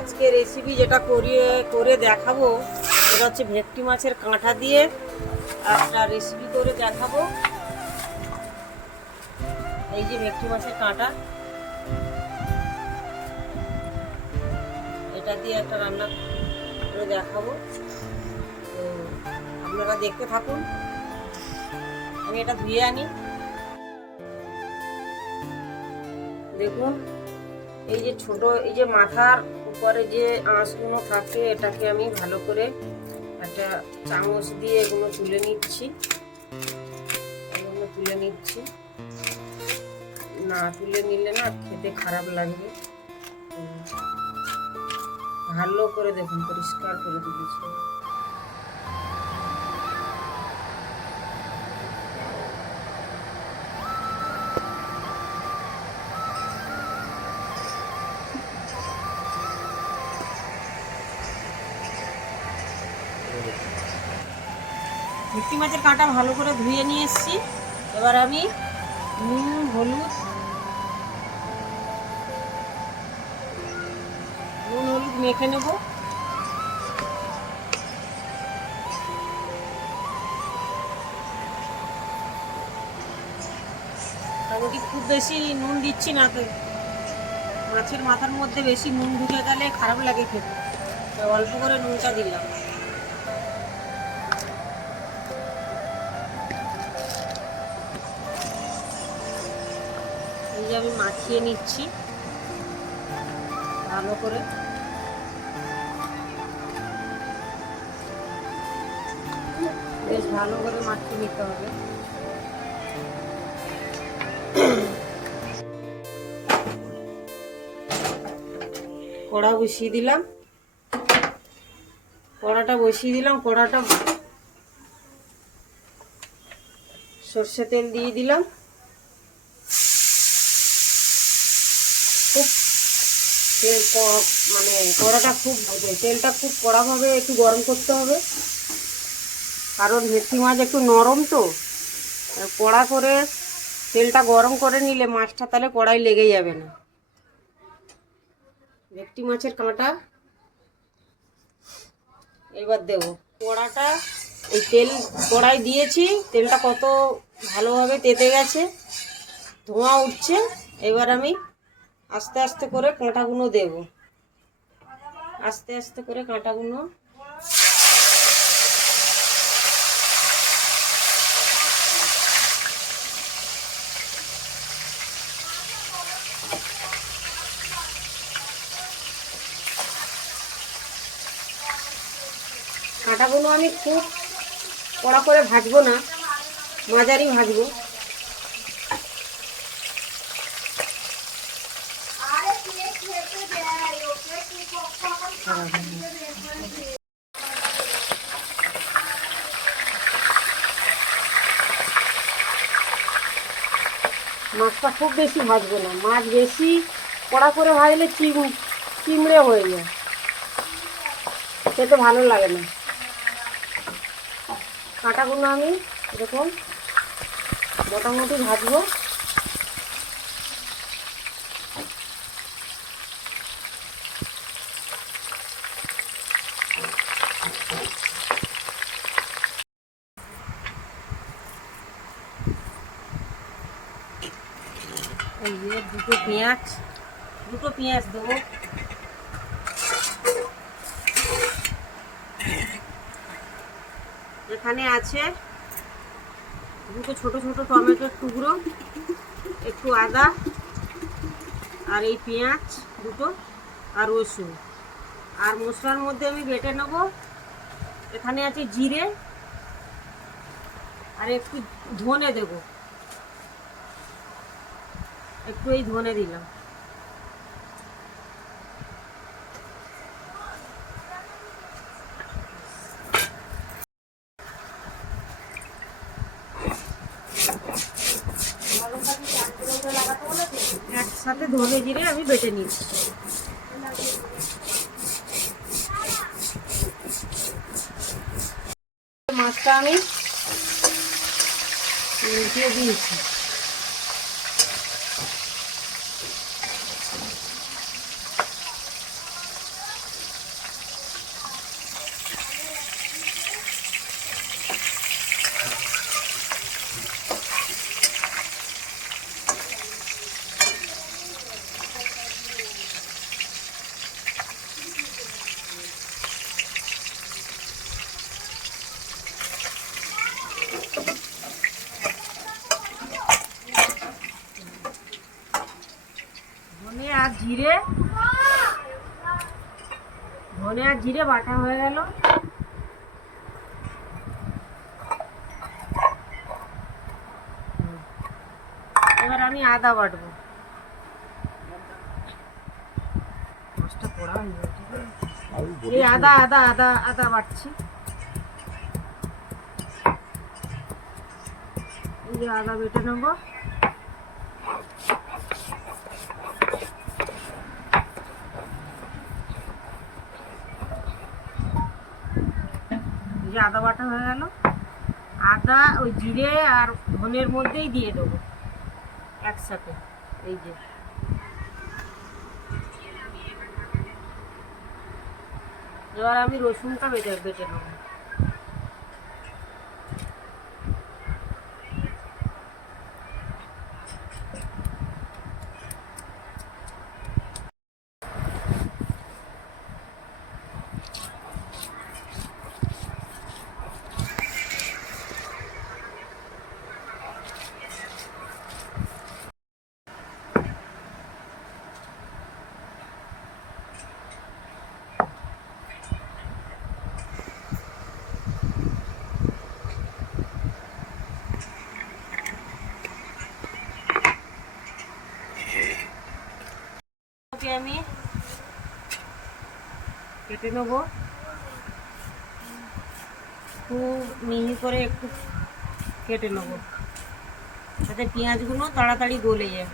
আজকে রেসিপি যেটা করে দেখাবো এটা হচ্ছে ভেটকি মাছের কাঁটা দিয়ে একটা রেসিপি করে দেখাবো। এই যে ভেটকি মাছের কাঁটা, এটা দিয়ে একটা রান্না করে দেখাবো, তো আপনারা দেখতে থাকুন। আমি এটা ধুয়ে আনি। দেখুন, এই যে ছোট, এই যে মাথার উপরে যে আঁশগুলো থাকে, এটাকে আমি ভালো করে একটা চামচ দিয়ে এগুলো তুলে নিচ্ছি। না তুলে নিলে না খেতে খারাপ লাগবে। ভালো করে দেখুন, পরিষ্কার করে দিয়েছি। ভেটকি মাছের কাঁটা ভালো করে ধুয়ে নিয়ে এসেছি। এবার আমি নুন হলুদ মেখে নেব। মোটামুটি খুব বেশি নুন দিচ্ছি না, তো মাছের মাথার মধ্যে বেশি নুন ঢুকে গেলে খারাপ লাগে খেতে, অল্প করে নুনটা দিলাম। এই যে আমি মাখিয়ে নিচ্ছি ভালো করে। বেশ ভালো করে মাখিয়ে নিতে হবে। কড়া বসিয়ে দিলাম, কড়াটা সর্ষে তেল দিয়ে দিলাম। খুব তেল মানে কড়াটা খুব, তেলটা খুব কড়াভাবে একটু গরম করতে হবে, কারণ ভেটকি মাছ একটু নরম তো। কড়া করে তেলটা গরম করে নিলে মাছটা তাহলে কড়াই লেগে যাবে না। ভেটকি মাছের কাঁটা এবার দেবো। কড়াটা এই তেল কড়াই দিয়েছি, তেলটা কত ভালোভাবে তেতে গেছে, ধোঁয়া উঠছে। এবার আমি আস্তে আস্তে করে কাঁটাগুলো দেব, আস্তে আস্তে করে কাঁটাগুলো। কাঁটাগুলো আমি খুব কড়া করে ভাজবো না, মাঝারি ভাজবো। মাছটা খুব বেশি ভাজবো না, মাছ বেশি কড়া করে ভাজলে চিমড়ে হয়ে যায়, খেতে ভালো লাগে না। কাঁটাগুলো আমি এরকম মোটামুটি ভাজবো। এই যে দুটো পেঁয়াজ দেবো। এখানে আছে দুটো ছোট ছোট টমেটোর টুকরো, একটু আদা, আর এই পেঁয়াজ দুটো, আর রসুন। আর মশলার মধ্যে আমি বেটে নেব। এখানে আছে জিরে, আর একটু ধনে দেব, একটু এই ধনে দিলাম। ধনে জিরে আমি বেটে নিচ্ছি। মাছটা আমি দিয়ে দিয়েছি। ধনে আর জিরে বাটা হয়ে গেল। এবার আমি আদা বাটবো। এই আদা আদা আদা আদা বাটছি। এই যে আদা বেটে নেবো। এই যে আদা বাটা হয়ে গেল। আদা ওই জিরে আর ধনের মধ্যেই দিয়ে দেবো একসাথে। এই যে এবার আমি রসুনটা বেটে নেবো। আমি কেটে নেবো একটু মিহি করে, একটু কেটে নেবো যাতে পেঁয়াজগুলো তাড়াতাড়ি গলে যায়।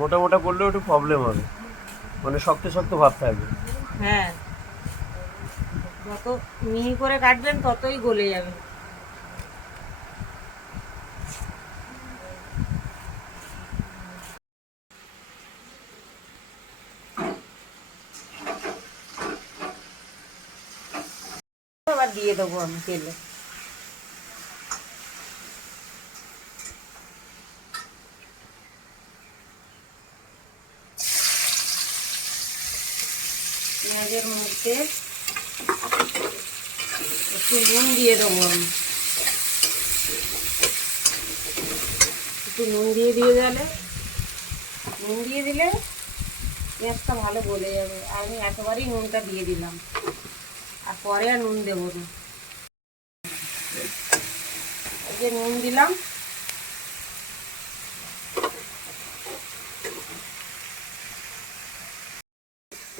মোটা মোটা করলেও একটু প্রবলেম হবে, মানে শক্ত শক্ত ভাব থাকবে। হ্যাঁ, যত মিহি করে কাটবেন ততই গলে যাবে। আবার দিয়ে দেবো আমি তেলে। পেঁয়াজের মধ্যে একটু নুন দিয়ে দেবো আমি। একটু নুন দিয়ে দিলে পেঁয়াজটা ভালো গলে যাবে। আর আমি একেবারেই নুনটা দিয়ে দিলাম, আর পরে আর নুন দেবো না। এই যে নুন দিলাম।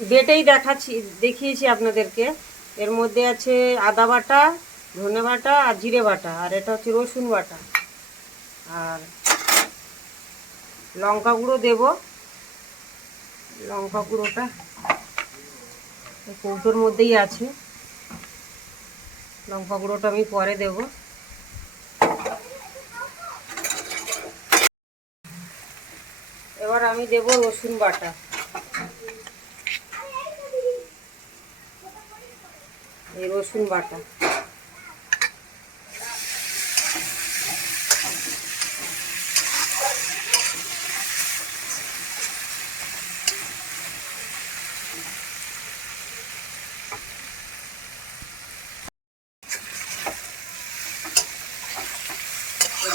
বেটেই দেখিয়েছি আপনাদেরকে। এর মধ্যে আছে আদা বাটা, ধনে বাটা আর জিরে বাটা, আর এটা হচ্ছে রসুন বাটা, আর লঙ্কা গুঁড়ো দেব। লঙ্কা গুঁড়োটা কৌটোর মধ্যেই আছে, লঙ্কা গুঁড়োটা আমি পরে দেব। এবার আমি দেব রসুন বাটা। এই রসুন বাটা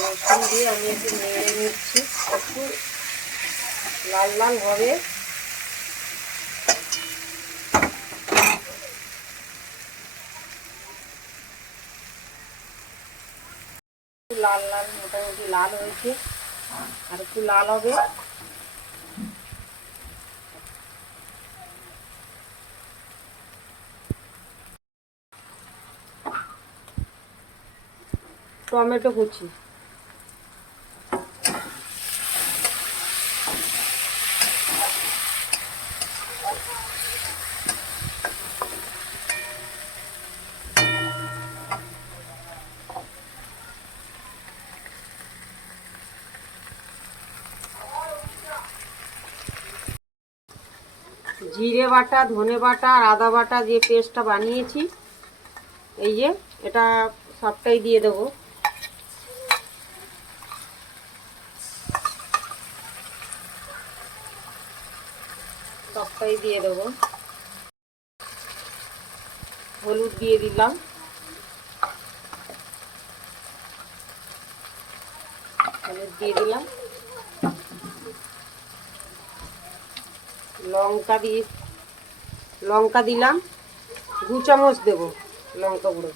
রসুন দিয়ে আমি একটু নেড়ে নিচ্ছি, একটু লাল লাল হবে। লাল লাল মোটামুটি লাল হয়েছে, আর একটু লাল হবে। টমেটো কুচি, জিরে বাটা, ধনে বাটা আর আদা বাটা যে পেস্টটা বানিয়েছি, এই যে এটা সবটাই দিয়ে দেবো। সবটাই দিয়ে দেবো। হলুদ দিয়ে দিলাম, হলুদ দিয়ে দিলাম, লঙ্কা দিলাম 2 চামচ দেবো লঙ্কা গুঁড়ো,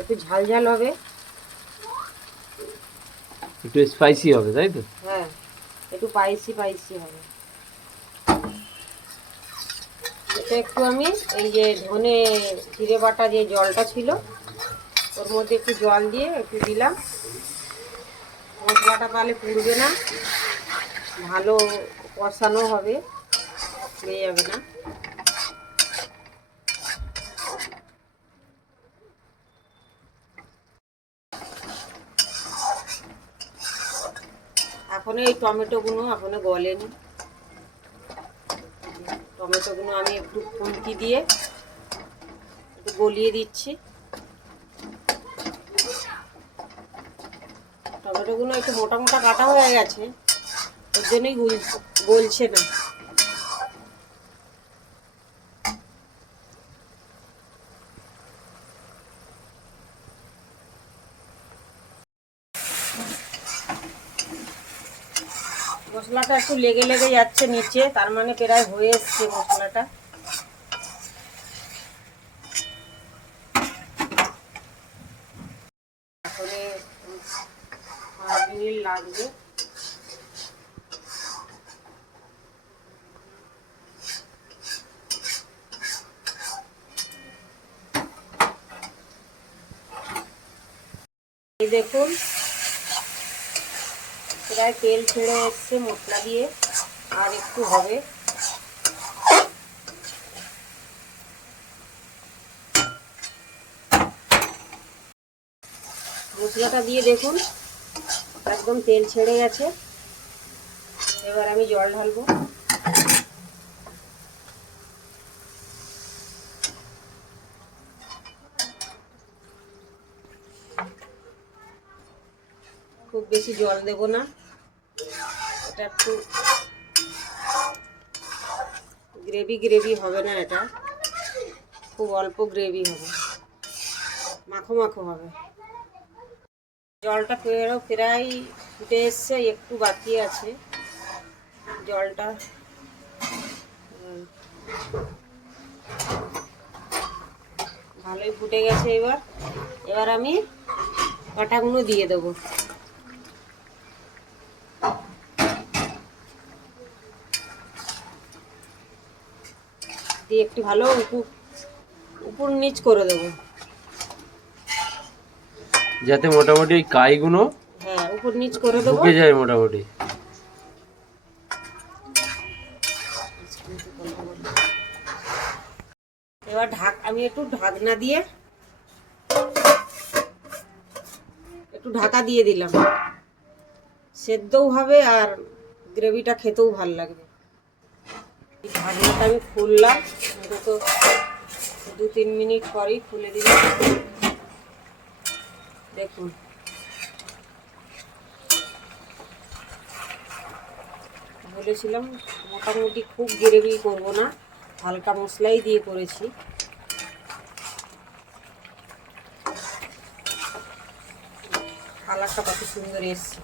একটু ঝাল ঝাল হবে, একটু স্পাইসি হবে, তাই তো? হ্যাঁ একটু স্পাইসি হবে। এটা একটু আমি এই যে ধনে জিরে বাটা যে জলটা ছিল ওর মধ্যে একটু জল দিয়ে একটু দিলাম, মশলাটা তাহলে পুড়বে না, ভালো কষানো হবে, পুড়ে যাবে না। এখন এই টমেটোগুলো এখনো গলেনি, টমেটোগুলো আমি একটু খুন্তি দিয়ে একটু গলিয়ে দিচ্ছি। টমেটোগুলো একটু মোটা মোটা কাটা হয়ে গেছে, ওর জন্যই গলছে না। মশলাটা একটু লেগে লেগে যাচ্ছে নিচে, তার মানে প্রায় হয়ে এসছে মশলাটা। তারপরে 5 মিনিট লাগবে। এই দেখুন প্রায় তেল ছেড়ে এসছে মশলা দিয়ে, আর একটু হবে। মশলাটা দিয়ে দেখুন একদম তেল ছেড়ে গেছে। এবার আমি জল ঢালবো। খুব বেশি জল দেব না, এটা একটু গ্রেভি হবে না, এটা খুব অল্প গ্রেভি হবে, মাখো মাখো হবে। জলটা প্রায় ফুটে এসছে, একটু বাকি আছে জলটা। ভালোই ফুটে গেছে। এবার আমি বাটাগুলো দিয়ে দেবো। দিয়ে একটু ভালো উপর নিচ করে দেবো, যাতে মোটামুটি ওই কাইগুলো হ্যাঁ উপর নিচ করে দেবো, ঢুকে যায় মোটামুটি। এবার আমি একটু ঢাকনা দিয়ে একটু ঢাকা দিয়ে দিলাম, সেদ্ধও হবে আর গ্রেভিটা খেতেও ভালো লাগবে। ঢাকনাটা আমি খুললাম, অন্তত 2-3 মিনিট পরেই খুলে দিলাম। দেখুন বলেছিলাম মোটামুটি খুব গ্রেভি করব না, হালকা মশলাই দিয়ে করেছি। কালারটা কত সুন্দর এসছে।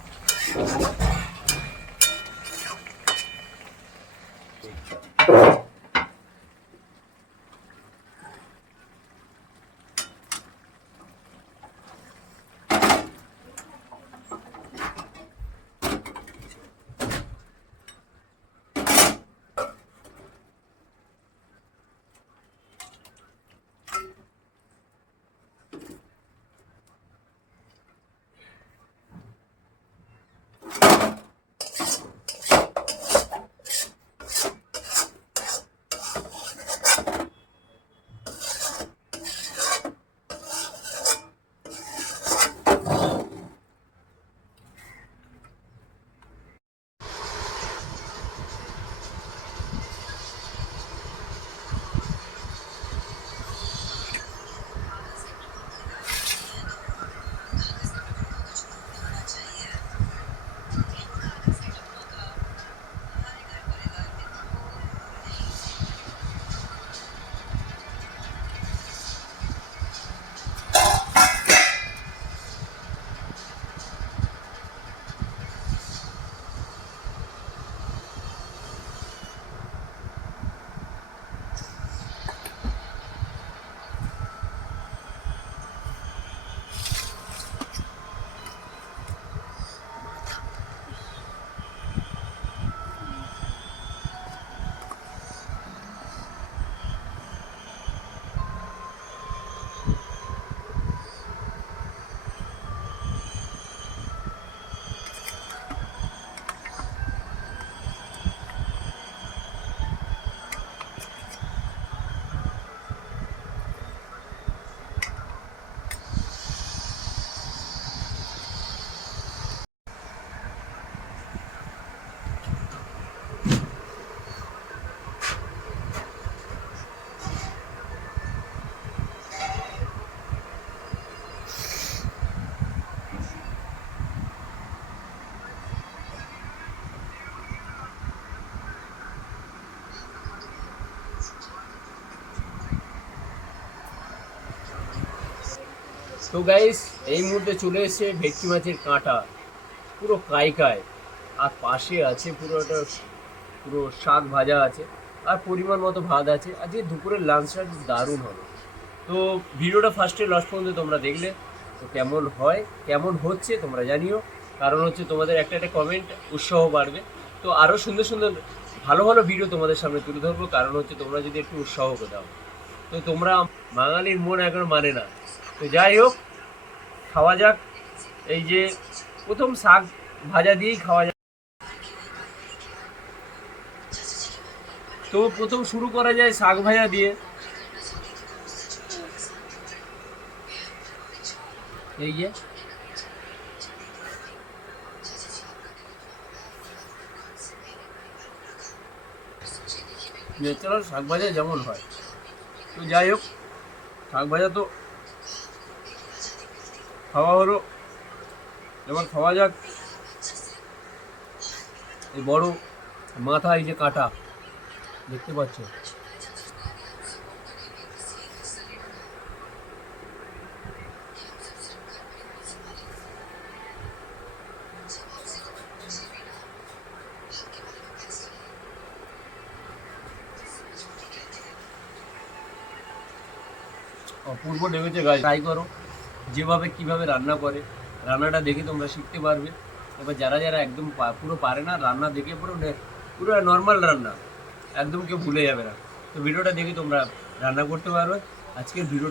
তো গাইস এই মুহূর্তে চলে এসেছে ভেটকি মাছের কাঁটা, পুরো কাই, আর পাশে আছে পুরো শাক ভাজা আছে, আর পরিমাণ মতো ভাত আছে। আজকে দুপুরের লাঞ্চটা দারুণ হবে। তো ভিডিওটা ফার্স্টে লাস্ট পর্যন্ত তোমরা দেখলে তো কেমন হয় কেমন হচ্ছে তোমরা জানিও, কারণ হচ্ছে তোমাদের একটা একটা কমেন্ট উৎসাহ বাড়বে। তো আরও সুন্দর সুন্দর ভালো ভালো ভিডিও তোমাদের সামনে তুলে ধরবো, কারণ হচ্ছে তোমরা যদি একটু উৎসাহ দাও। তো তোমরা বাঙালির মন এখন মানে না। তো যাই হোক, খাওয়া যাক। এই যে প্রথম শাক ভাজা দিয়েই খাওয়া যাক। তো প্রথম শুরু করা যায় শাক ভাজা দিয়ে। এই যে ন্যাচারাল শাক ভাজা যেমন হয়। তো যাই হোক, শাক ভাজা তো খাওয়া হলো, এবার খাওয়া যাক। এই বড় মাথা, এই যে কাটা দেখতে পাচ্ছ, অপূর্ব লেগেছে গাছ। ট্রাই করো, যেভাবে কিভাবে রান্না করে রান্নাটা দেখে তোমরা শিখতে পারবে। এবার যারা যারা একদম পুরো পারে না রান্না দেখে, পুরো নর্মাল রান্না একদম কেউ ভুলে যাবে না। তো ভিডিওটা দেখে তোমরা রান্না করতে পারবে। আজকের ভিডিওটা